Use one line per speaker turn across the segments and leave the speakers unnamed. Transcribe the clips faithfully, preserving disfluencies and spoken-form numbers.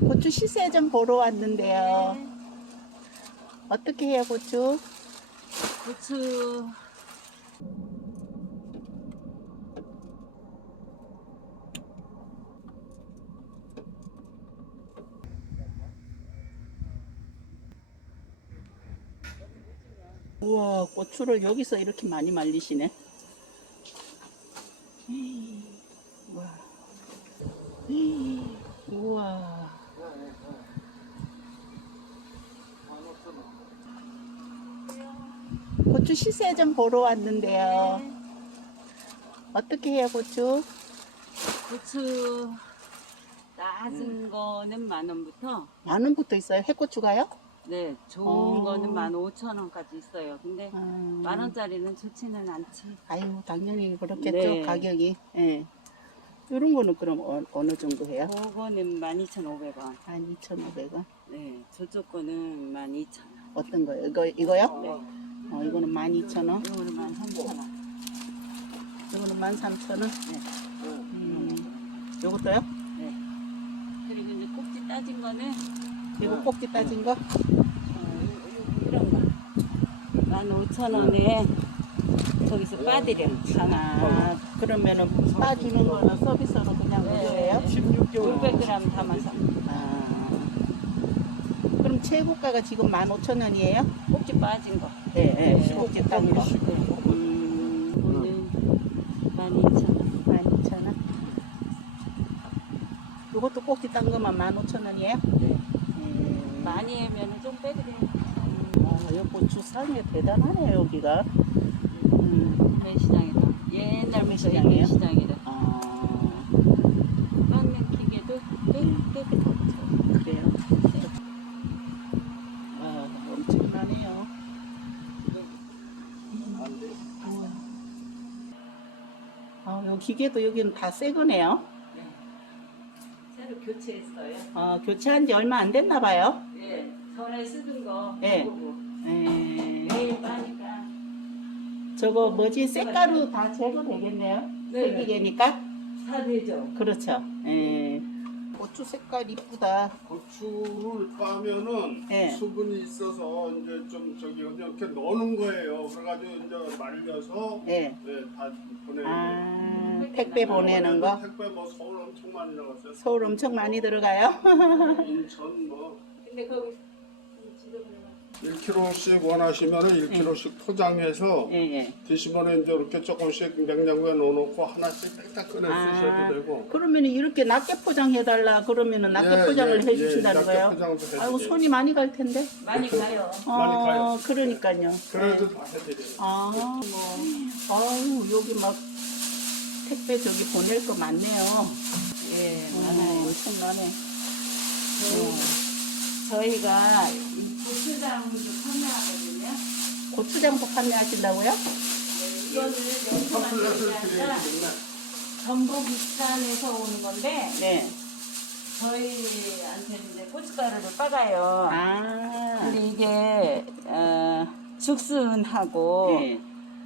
고추 시세 좀 보러 왔는데요.
네.
어떻게 해요, 고추?
고추
우와, 고추를 여기서 이렇게 많이 말리시네. 우와. 우와. 고추 시세 좀 보러 왔는데요.
네.
어떻게 해요, 고추?
고추 낮은 거는 만 원부터
만 원부터 있어요? 해고추가요?
네 좋은
어.
거는 만 오천 원까지 있어요. 근데
음.
만 원짜리는 좋지는 않지.
아유, 당연히 그렇겠죠,
네.
가격이. 예. 이런 거는 그럼 어, 어느 정도 해요?
그거는 만 이천오백 원.
한 이천오백 원.
네 저쪽 거는 만 이천 원.
어떤 거요? 이거, 이거요?
네.
어, 이거는 만 이천 원.
이거는 만 삼천 원.
이거는 만 삼천 원.
네.
음, 요것도요?
네. 그리고 이제 꼭지 따진 거는
이거 꼭지 따진 거?
어, 요, 요, 이런 거. 만 오천 원에 거기서 빠드려. 하나.
아, 그러면은 빠지는 거는 서비스로 그냥
네.
무료예요?
오백 그램 담아서.
아, 그럼 최고가가 지금 만 오천 원이에요?
꼭지 빠진 거.
네, 네.
네.
꼭지 딴 거.
네.
음,
이거는 만 이천 원.
만 이천 원. 이것도 꼭지 딴 거만 만 오천 원이에요?
네.
음,
많이 하면은 좀 빼드려요.
아, 여기 고추상이 대단하네요, 여기가. 음,
매시장이다. 옛날
매시장이에요?
매시장이다.
아,
깎는 기계도 깨끗하고.
그래요? 아, 엄청나네요. 아, 요 기계도 여기는 다 새 거네요.
네. 새로 교체했어요.
아, 교체한 지 얼마 안 됐나 봐요.
예. 전에 쓰던 거
네.
보고
에,
매일 빠니까
저거 뭐지? 쇳가루 다 제거되겠네요.
네.
새 기계니까.
다 되죠.
그렇죠. 에, 고추 색깔 이쁘다.
고추를 빠면은
네.
수분이 있어서 이제 좀 저기 이렇게 넣는 거예요. 그래가지고 이제 말려서
네.
네, 다 보내는 거예요.
아, 택배 보내는 거.
택배 뭐 서울 엄청 많이 나갔어요.
서울 엄청 많이 들어가요.
인천 뭐
근데 거기 지도부는
일 킬로그램씩 원하시면은 일 킬로그램씩 포장해서
예, 예.
드시면은 이제 이렇게 조금씩 냉장고에 넣어놓고 하나씩 딱딱 꺼내
아,
쓰셔도 되고.
그러면 이렇게 낮게 포장해달라 그러면은 낮게
예,
포장을
예,
해주신다는
예,
거예요?
낮게 포장도 해드려요.
아이고, 손이 많이 갈 텐데.
많이 가요.
많이
어,
가요.
그러니까요.
그래도
네.
다 해드려요.
아, 뭐, 아유, 여기 막 택배 저기 보낼 거 많네요.
예,
어,
많아요.
엄청나네.
저희, 저희가 이 고추장도 판매하거든요.
고추장도 판매하신다고요?
네, 이거는 여기서만
팜플렛을
되는 게 아니라
드리겠습니다.
전북 익산에서 오는 건데
네.
저희한테 이제 고춧가루를 빠가요.
아,
근데 이게 어, 죽순하고
네.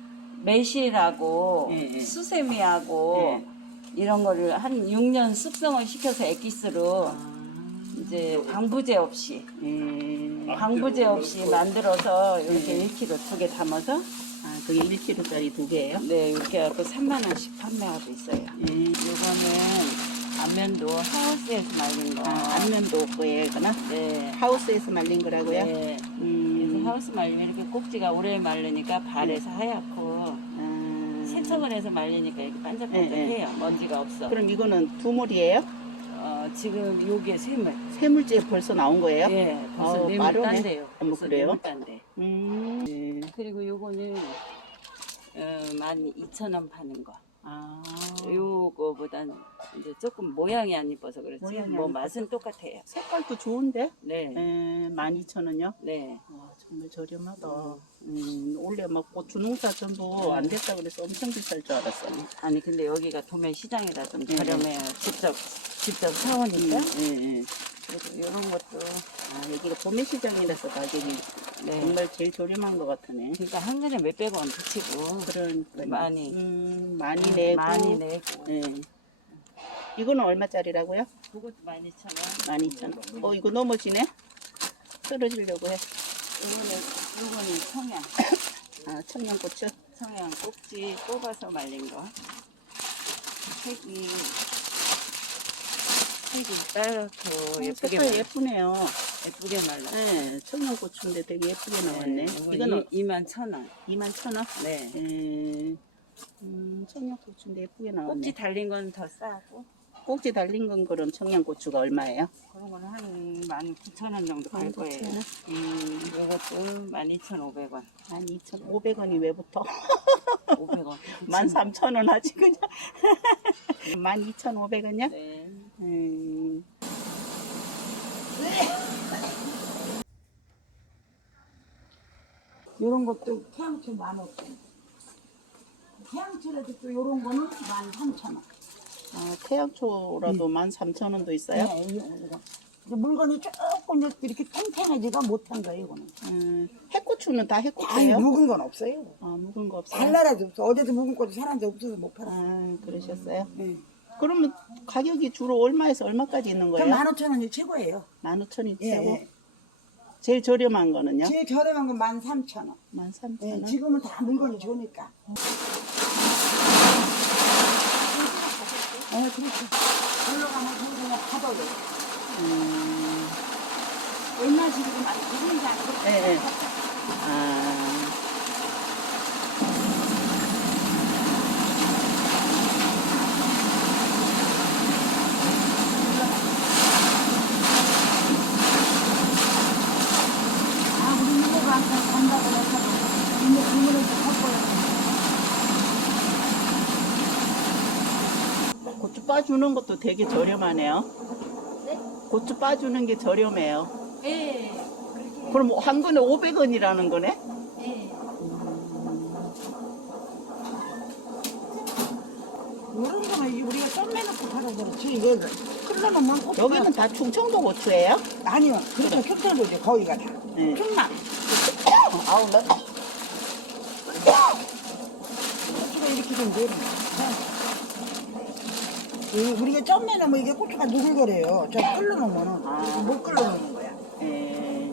매실하고
네, 네.
수세미하고 이런 거를 한 육 년 숙성을 시켜서 엑기스로
아,
이제 방부제 없이
예.
방부제 없이 만들어서 이렇게 일 킬로그램 두 개 담아서
아, 그게 일 킬로그램짜리 두 개예요?
네 이렇게 해갖고 삼만 원씩 판매하고 있어요.
예.
이거는 안면도 하우스에서 말린 거.
아, 안면도 거예요구나.
네.
하우스에서 말린 거라고요?
네. 그래서
음,
하우스 말리면 이렇게 꼭지가 오래 말리니까 발에서 하얗고
아,
세척을 해서 말리니까 이렇게 반짝반짝해요. 먼지가 없어.
그럼 이거는 두물이에요?
어, 지금 요게 샘물.
세물째 벌써 나온 거예요?
예, 벌써
어,
뇌물
마르네.
딴데요.
어,
벌써
그래요?
뇌물 딴데.
음, 예.
그리고 요거는 어, 만 이천 원 파는 거.
아,
요거보단 이제 조금 모양이 안 이뻐서 그렇지.
모양이
뭐
안
맛은 똑같아요.
색깔도 좋은데?
네.
예, 만 이천 원이요?
네.
와, 정말 저렴하다. 음, 원래 막 고추 농사 전부 안 됐다 그래서 엄청 비쌀 줄 알았어.
아니 근데 여기가 도매 시장이라 좀
네.
저렴해요. 직접 직접 사오니까.
예, 예.
그리고 이런 것도
아, 여기가 도매시장이라서 가격이
네.
정말 제일 저렴한 것 같으네.
그러니까 한 근에 몇백 원 붙이고
그러니까
많이
음, 많이 내고
많이 내고
예. 이거는 얼마짜리라고요?
그것도 만 이천 원.
만 이천 원. 어, 이거 넘어지네? 떨어지려고 해.
요거는 요거는 청양.
아, 청양고추.
청양 꼭지 뽑아서 말린 거. 색이 색이 빨갛고
어,
예쁘게
색깔
말-
예쁘네요.
예쁘게 말라.
네, 청양고추인데 되게 예쁘게 나왔네.
이거는
이거는
이만 천 원.
이만 천 원?
네.
예. 음, 청양고추인데 예쁘게 나왔네.
꼭지 달린 건 더 싸고
꼭지 달린 건 그럼 청양고추가 얼마예요?
그런 거는 한 만 구천 원 정도 갈
만
거예요.
구천 원?
음, 이것도 만 이천 오백 원.
만 이천오백 원이 왜 붙어?
오백 원.
만 삼천 원 하지 그냥. 만 이천오백 원이야?
네.
음.
요런 것도 태양초 만 오천 원. 태양초라도 또 요런 거는 만 삼천 원.
아, 태양초라도 만 삼천 원도 있어요?
네, 이거, 이거. 이제 물건이 조금 이렇게 탱탱하지가 못한 거예요, 이거는.
음, 해고추는 다
아니,
해고추예요?
묵은 건 없어요.
아, 묵은 거 없어요?
달나라도 없어. 어제도 묵은 것도 사람도 없어서 못 팔았어.
아, 그러셨어요?
네.
그러면 가격이 주로 얼마에서 얼마까지 있는
그
거예요?
만 오천 원이 최고예요.
만 오천이
예,
최고?
예.
제일 저렴한 거는요?
제일 저렴한 건 만 삼천 원.
만 삼천
네,
원?
지금은 다 물건이 좋으니까. 네, 그렇죠. 올라가면 돈 그냥 받아요.
음,
옛날 집이 많이 부수는 게 아니고.
예, 예. 아,
아, 우리 이모가 항상 간다고 해서 이모 주문을 할 거예요.
고추 빠주는 것도 되게 저렴하네요. 고추 빠주는 게 저렴해요.
네.
그럼 한 근에 오백 원이라는 거네?
네.
이런 거는 우리가 썸매놓고 팔아서 그렇지. 이거 흘러놓으면 고추가-
여기는 다 충청도 고추예요?
아니요. 그렇죠. 충청도죠. 거기가 다.
네.
충남.
아우, 나,
고추가 이렇게 좀 내려. 우리가 썸매놓으면 이게 고추가 누글거려요. 저 끓여놓으면은
아.
못 끓여놓는 거야.
예.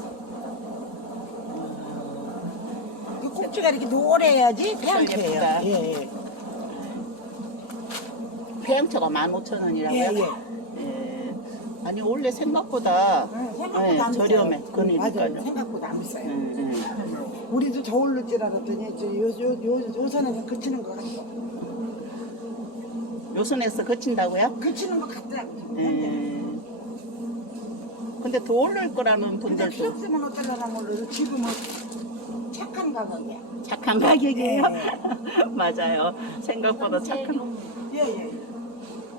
그 고추가 이렇게 노래야지 태양초예요.
예쁘다.
예, 예.
태양초가 만 오천 원이라고요?
예, 예.
예. 아니, 원래 생각보다
응, 생각보다
네,
안 비싸요.
저렴해.
맞아요.
그러니까요.
생각보다 안 비싸요.
음, 음.
우리도 저울릴 줄 알았더니 저 요, 요, 요, 요 선에서 그치는 거 같아.
요선에서 거친다고요?
그치는 거 같더라고.
예. 근데 더 오를 거라는
근데 필요
분들도
없으면 어쩌려나 몰라도 지금은 착한 가격이야.
착한 가격이에요.
예.
맞아요. 생각보다 착한.
예, 예.